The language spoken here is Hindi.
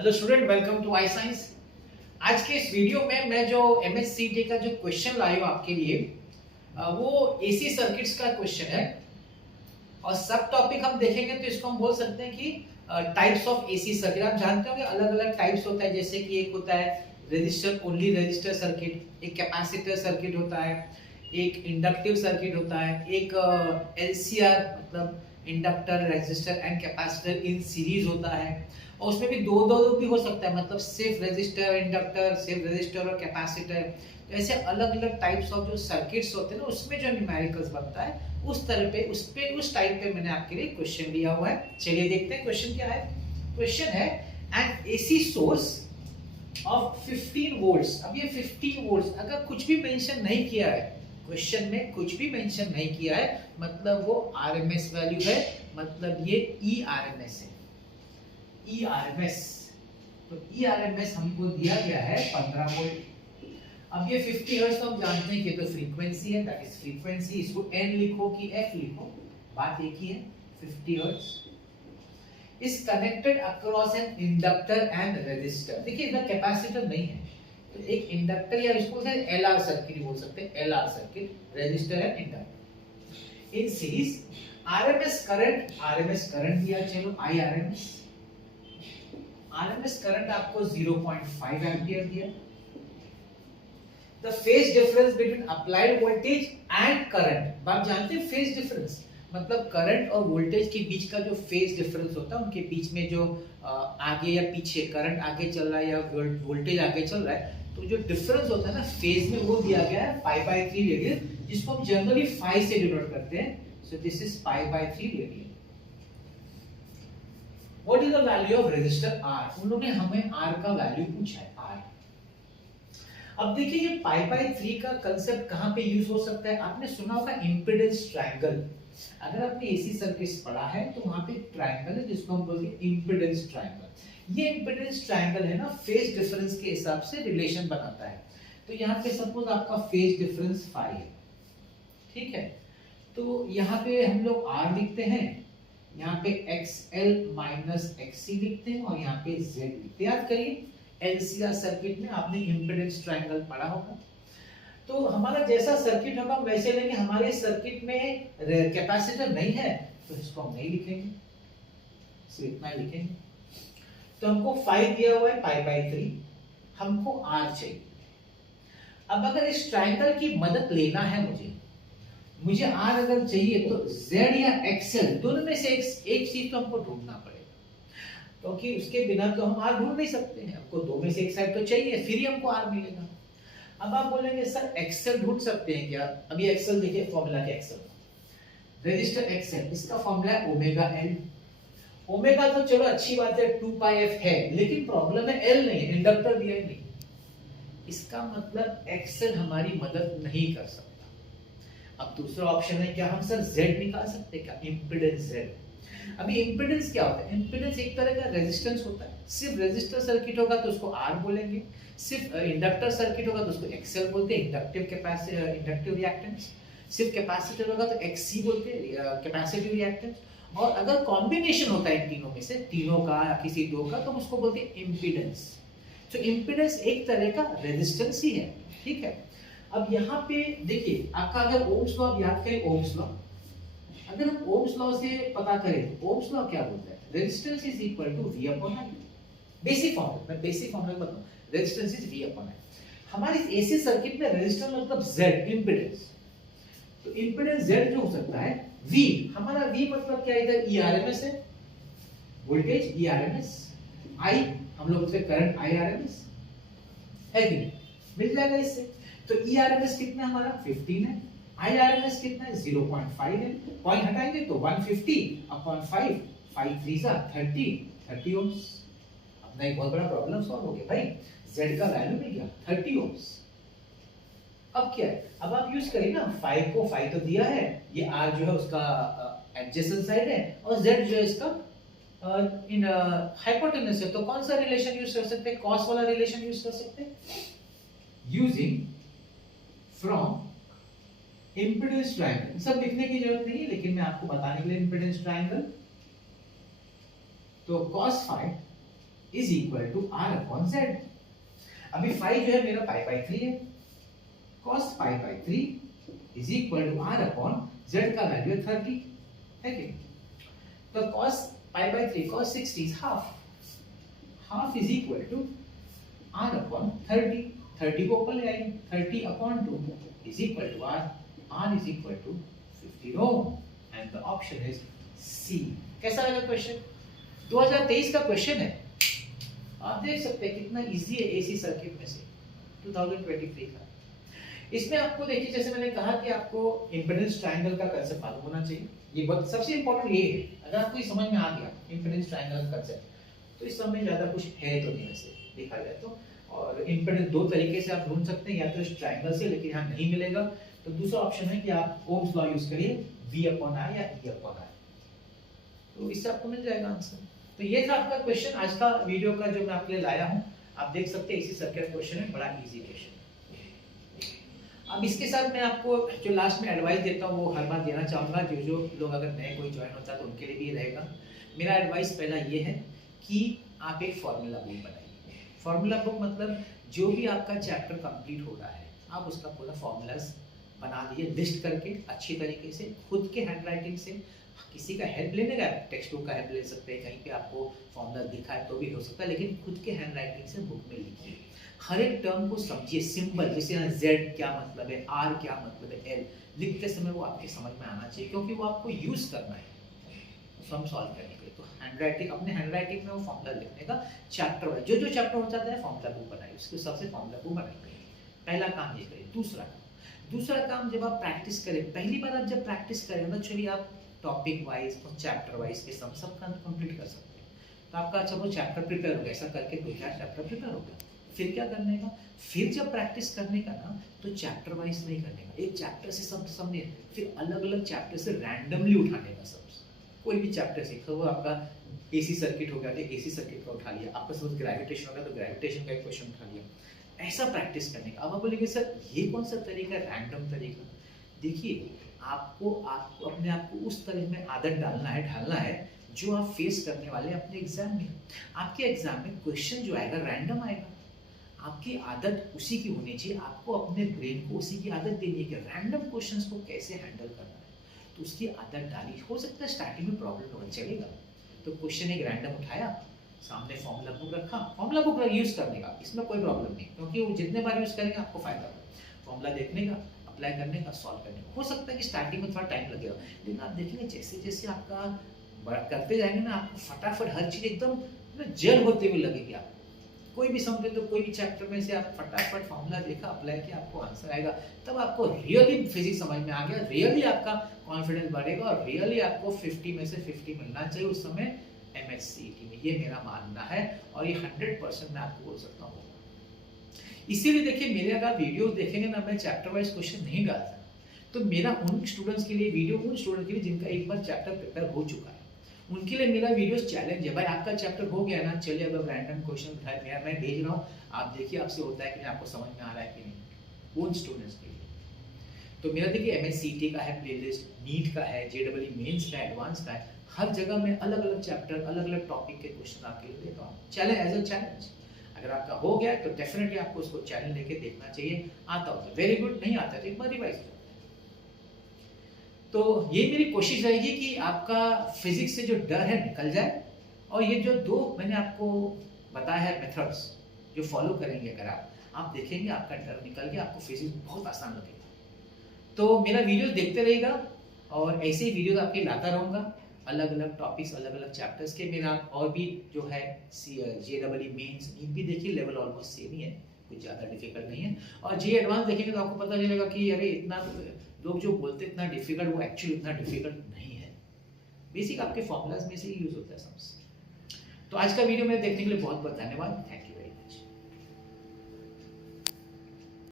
Hello student, welcome to I science. आज के इस वीडियो में मैं जो एमएससीटी का जो क्वेश्चन लाया हूं आपके लिए वो एसी सर्किट्स का क्वेश्चन है और सब टॉपिक हम देखेंगे तो इसको हम बोल सकते हैं कि टाइप्स ऑफ एसी सर्किट। आप जानते होंगे अलग अलग टाइप्स होता है, जैसे कि एक होता है रेजिस्टर ओनली रेजिस्टर सर्किट, एक कैपेसिटर सर्किट होता है, एक इंडक्टिव सर्किट होता है, एक एलसीआर मतलब inductor resistor and capacitor in series होता है। और उसमें भी दो दो भी हो सकता है, मतलब सिर्फ रेजिस्टर इंडक्टर, सिर्फ रेजिस्टर और कैपेसिटर। तो ऐसे अलग अलग टाइप्स ऑफ जो सर्किट्स होते हैं ना, उसमें जो न्यूमेरिकल्स बनता है उस तरह पे उस टाइप पे मैंने आपके लिए क्वेश्चन लिया हुआ है। चलिए देखते हैं क्वेश्चन क्या है। क्वेश्चन है N AC source of 15 volts. अब ये 15 वोल्ट्स अगर कुछ भी मेंशन नहीं किया है, क्वेश्चन में कुछ भी मेंशन नहीं किया है, मतलब वो आरएमएस वैल्यू है, मतलब ये ई आरएमएस है। ई आरएमएस, तो ई आरएमएस हमको दिया गया है 15 वोल्ट। अब ये 50 हर्ट्ज तो हम जानते हैं कि तो फ्रीक्वेंसी है, दैट इज फ्रीक्वेंसी। इसको एन लिखो कि एफ लिखो, बात एक ही है। 50 hertz is connected across an inductor and resistor. देखिए इधर कैपेसिटर नहीं है, तो एक इंडक्टर या इसको एलआर सर्किट बोल सकते हैं, LR circuit, resistor and inductor in series. RMS current दिया, चलो आई आरएमएस करंट आपको 0.5 एम्पियर दिया। The phase difference between applied voltage and current. आप जानते हैं फेज डिफरेंस मतलब करंट और वोल्टेज के बीच का जो फेज डिफरेंस होता है, उनके बीच में जो आगे या पीछे करंट आगे चल रहा है या वोल्टेज आगे चल रहा है, तो जो डिफरेंस होता है ना फेज में, वो दिया गया है π/3 रेडियन, जिसको हम जनरली 5 से डिनोट करते हैं। So this is π/3 radian. What is the value of resistor R? उन्होंने हमें R का वैल्यू पूछा है, R। अब देखिए ये π/3 का कांसेप्ट कहां पे यूज हो सकता है। आपने सुना होगा इंपेडेंस ट्रायंगल। अगर आपने एसी सर्किट्स पढ़ा है तो वहां पे ट्रायंगल है जिसको हम बोलते हैं इंपेडेंस ट्रायंगल। ये इंपेडेंस ट्रायंगल है ना, फेज डिफरेंस के हिसाब से रिलेशन बनाता है। तो यहाँ पे सपोज आपका फेज डिफरेंस 5 है, ठीक है, तो यहाँ पे हम लोग R लिखते हैं, यहाँ पे XL माइनस XC लिखते हैं और यहाँ पे Z लिखते हैं। याद करिए एलसीआर सर्किट में आपने इंपेडेंस ट्रायंगल पढ़ा होगा। तो हमारा जैसा सर्किट होगा हम वैसे लेंगे। हमारे सर्किट में कैपेसिटर नहीं है तो इसको हम नहीं लिखेंगे, सिर्फ इतना लिखेंगे। तो हमको 5 दिया हुआ है π/3, हमको R चाहिए। अब अगर इस ट्रायंगल की मदद लेना है मुझे R अगर चाहिए तो Z या XL दोनों में से एक चीज तो हमको ढूंढना पड़ेगा, क्योंकि उसके बिना तो हम R ढूंढ नहीं सकते हैं। हमको दो में से एक साइड तो चाहिए, फिर ही हमको R मिलेगा। अब आप बोलेंगे सर XL ढूंढ सकते हैं क्या? अभी XL देखिए, फॉर्मूला क्या XL, रेजिस्टर XL, इसका फॉर्मूला है ओमेगा L। ओमेगा तो चलो अच्छी बात है, 2πf है, लेकिन प्रॉब्लम है L नहीं है, इंडक्टर दिया ही नहीं। इसका मतलब XL हमारी मदद नहीं कर सकता। अब दूसरा ऑप्शन है क्या, हम सर Z निकाल सकते हैं क्या, इंपेडेंस Z। अभी इंपेडेंस क्या होता है? इंपेडेंस एक तरह का रेजिस्टेंस होता है। सिर्फ रेजिस्टर सर्किट होगा तो उसको R बोलेंगे, सिर्फ इंडक्टर सर्किट होगा तो उसको XL बोलते हैं, इंडक्टिव रिएक्टेंस। सिर्फ कैपेसिटर होगा तो XC बोलते हैं, कैपेसिटिव रिएक्टेंस। और अगर कॉम्बिनेशन होता है इन तीनों में से, तीनों का या किसी दो का, तो उसको बोलते हैं इंपेडेंस। तो इंपेडेंस एक तरह का रेजिस्टेंस ही है, ठीक है। अब यहाँ पे देखिए आपका अगर ओम्स लॉ आप याद करें, ओम्स लॉ, अगर हम ओम्स लॉ से पता करें, ओम्स लॉ क्या बोलता है, resistance is equal to V upon I। Basic formula, मैं बेसिक फॉर्मूला बताऊं, resistance is V upon I। हमारे एसी सर्किट में रेजिस्टेंस मतलब Z, इंपेडेंस। तो इंपेडेंस Z जो हो सकता है V, हमारा V मतलब क्या, इधर E RMS है, वोल्टेज E RMS, I हम लोग उससे करंट I RMS है कि नहीं, मिल जाएगा इससे। तो E RMS कितना हमारा 15 है, I RMS कितना है 0.5 है, पॉइंट हटाएंगे तो 150 अपॉन 5, 5 3 30 ओम्स। अपना एक बहुत बड़ा प्रॉब्लम सॉल्व हो गया भाई, Z का वैल्यू मिल गया 30 ओम्स। अब क्या है, अब आप यूज करिए ना, 5 को 5 तो दिया है, ये R जो है उसका एडजेसेंट साइड है और Z जो है इसका इन हाइपोटेनस है, तो कौन सा रिलेशन यूज कर सकते हैं, कॉस वाला रिलेशन यूज कर सकते हैं, यूजिंग फ्रॉम इंपेडेंस ट्रायंगल। सब लिखने की जरूरत नहीं है, लेकिन मैं आपको बताने के लिए इंपेडेंस ट्रायंगल। तो cos phi is equal to R upon Z. अभी फाई जो है मेरा पाई बाई 3 है, cos pi by 3 is equal to R upon Z का वैल्यू है 30, है कि? तो cos pi by 3 cos 60 is half is equal to r upon 30, 30 को ऊपर ले आएंगे, 30 upon 2 is equal to r is equal to 15 ohm, and the option is C. कैसा लगा क्वेश्चन? 2023 का क्वेश्चन है, आप देख सकते हैं कितना इजी है एसी सर्किट में से 2023 का। इसमें आपको देखिए, जैसे मैंने कहा कि आपको इंपेडेंस ट्रायंगल का कंसेप्ट मालूम होना चाहिए, ये बहुत सबसे इंपॉर्टेंट ये है। अगर आपको ये समझ में आ गया इंपेडेंस ट्रायंगल कंसेप्ट, तो इस समय ज्यादा कुछ है तो नहीं वैसे देखा जाए तो। और इंपेडेंस दो तरीके से आप ढूंढ सकते हैं, या तो इस ट्रायंगल से, लेकिन यहाँ नहीं मिलेगा, तो दूसरा ऑप्शन है कि आप ओम्स लॉ यूज करिए, V अपॉन I या E अपॉन I, तो इससे आपको मिल जाएगा आंसर। तो ये था आपका क्वेश्चन आज का वीडियो का जो मैं आपके लिए लाया हूँ। आप देख सकते हैं इसी सर्किट क्वेश्चन है, बड़ा इजी क्वेश्चन। अब इसके साथ मैं आपको जो लास्ट में एडवाइस देता हूँ वो हर बार देना चाहूँगा, जो लोग अगर नए कोई ज्वाइन होता है तो उनके लिए भी रहेगा। मेरा एडवाइस पहला ये है कि आप एक फॉर्मूला बुक बनाइए। फॉर्मूला बुक मतलब जो भी आपका चैप्टर कंप्लीट हो रहा है, आप उसका पूरा फॉर्मूलाज बना दिए लिस्ट करके अच्छी तरीके से, खुद के हैंडराइटिंग से। किसी का हेल्प लेने का, टेक्स्ट बुक का हेल्प ले सकते हैं, कहीं पे आपको फॉर्मूला दिखा है तो भी हो सकता है, लेकिन खुद के हैंडराइटिंग से बुक में लिखिए। हर एक टर्म को समझिए, सिंबल जैसे यहाँ Z क्या मतलब है, R क्या मतलब है, L लिखते समय वो आपके समझ में आना चाहिए, क्योंकि वो आपको यूज करना है सम सॉल्व करने के लिए। तो हैंडराइटिंग, अपने हैंडराइटिंग में वो फॉर्मूला लिखने का चैप्टर वाइज जो चैप्टर हो जाता है फॉर्मूला बुक बनाइए, उसके हिसाब से फॉर्मूला बुक बनाइए। पहला काम ये करिए। दूसरा काम जब आप प्रैक्टिस करें, पहली बार आप जब प्रैक्टिस करें ना, चलिए आप टॉपिक वाइज और चैप्टर वाइज के सम सब कंप्लीट कर सकते हैं। तो आपका अच्छा वो चैप्टर प्रिपेयर हो गया, ऐसा करके 2-4 चैप्टर प्रिपेयर हो गया। फिर क्या करने का, फिर जब प्रैक्टिस करने का ना, तो चैप्टर वाइज नहीं करने का, एक चैप्टर से सब समझे, फिर अलग अलग चैप्टर से रैंडमली उठाने का। सब कोई भी चैप्टर सीखा, वो आपका एसी सर्किट हो गया तो एसी सर्किट का उठा लिया, आपका सपोज ग्रेविटेशन हो गया तो ग्रेविटेशन का एक क्वेश्चन उठा लिया, ऐसा प्रैक्टिस करने का। अब आप बोलेंगे सर ये कौन सा तरीका है, रैंडम तरीका? देखिए, आपको अपने आप को उस तरह में आदत ढालना है जो आप फेस करने वाले अपने एग्जाम में। आपके एग्जाम में क्वेश्चन जो आएगा रैंडम आएगा, आपकी आदत उसी की होनी चाहिए। आपको अपने ब्रेन को उसी की आदत देनी है कि रैंडम क्वेश्चंस को कैसे हैंडल करना है, तो उसकी आदत डाली। हो सकता है स्टार्टिंग में प्रॉब्लम होगा, चलेगा। तो क्वेश्चन एक रैंडम उठाया, सामने फॉर्मूला बुक रखा, फॉर्मूला बुक यूज करने का, इसमें कोई प्रॉब्लम नहीं, क्योंकि वो जितने बार यूज करेंगे आपको फायदा होगा। फॉर्मूला देखने का, अप्लाई करने का, सॉल्व करने का। हो सकता है कि स्टार्टिंग में थोड़ा टाइम लगेगा, लेकिन आप देखेंगे जैसे जैसे आपका करते जाएंगे ना, आपको फटाफट हर चीज एकदम जेल होते हुए लगेगी। आपको कोई भी समझे तो कोई भी चैप्टर में से आप फटाफट फॉर्मूला देखा, अप्लाई किया, आपको आंसर आएगा। तब आपको रियली फिजिक्स समझ में आ गया, रियली आपका कॉन्फिडेंस बढ़ेगा, और रियली आपको 50 में से 50 मिलना चाहिए उस समय MHCET में। ये मेरा मानना है, और ये 100% मैं आपको बोल सकता हूँ। इसीलिए देखिए, मेरे अगर वीडियोस देखेंगे ना, मैं चैप्टर वाइज क्वेश्चन नहीं डालता, तो मेरा उन स्टूडेंट्स के लिए वीडियो, उन स्टूडेंट के लिए जिनका एक बार चैप्टर प्रिपेयर हो चुका है, उनके लिए मेरा वीडियोस चैलेंज है। भाई आपका चैप्टर हो गया ना, चलिए अब रैंडम क्वेश्चन उठाए, मैं भेज रहा हूँ, आप देखिए आपसे होता है कि नहीं, आपको समझ में आ रहा है कि नहीं, उन स्टूडेंट्स के लिए। तो मेरा देखिए MHCET का है प्लेलिस्ट, नीट का है, JEE मेंस का, एडवांस का है, हर जगह में अलग अलग चैप्टर, अलग अलग टॉपिक के क्वेश्चन आपके लिए देता हूँ, चैलेंज एज अ चैलेंज। अगर आपका हो गया तो डेफिनेटली आपको उसको चैलेंज लेके देखना चाहिए। आता हो तो वेरी गुड, नहीं आता तो एक बार रिवाइज करो। तो ये मेरी कोशिश रहेगी कि आपका फिजिक्स से जो डर है निकल जाए, और ये जो दो मैंने आपको बताया है मेथड्स, जो फॉलो करेंगे अगर आप देखेंगे आपका डर निकल गया, आपको फिजिक्स बहुत आसान लगेगा। तो मेरा वीडियो देखते रहिएगा, और ऐसे ही वीडियो आपके लाता रहूँगा, अलग अलग टॉपिक्स, अलग अलग चैप्टर्स के। मेरा और भी जो है JEE मेंस, नीट भी देखिए, लेवल ऑलमोस्ट सेम ही है, कुछ ज़्यादा डिफिकल्ट नहीं है। और JEE एडवांस देखेंगे तो आपको पता चलेगा कि अरे इतना लोग जो बोलते हैं इतना डिफिकल्ट, वो एक्चुअली इतना डिफिकल्ट नहीं है। बेसिक आपके फॉर्मूलाज में से ही यूज होता है सम्स। तो आज का वीडियो में देखने के लिए बहुत बहुत धन्यवाद, थैंक यू।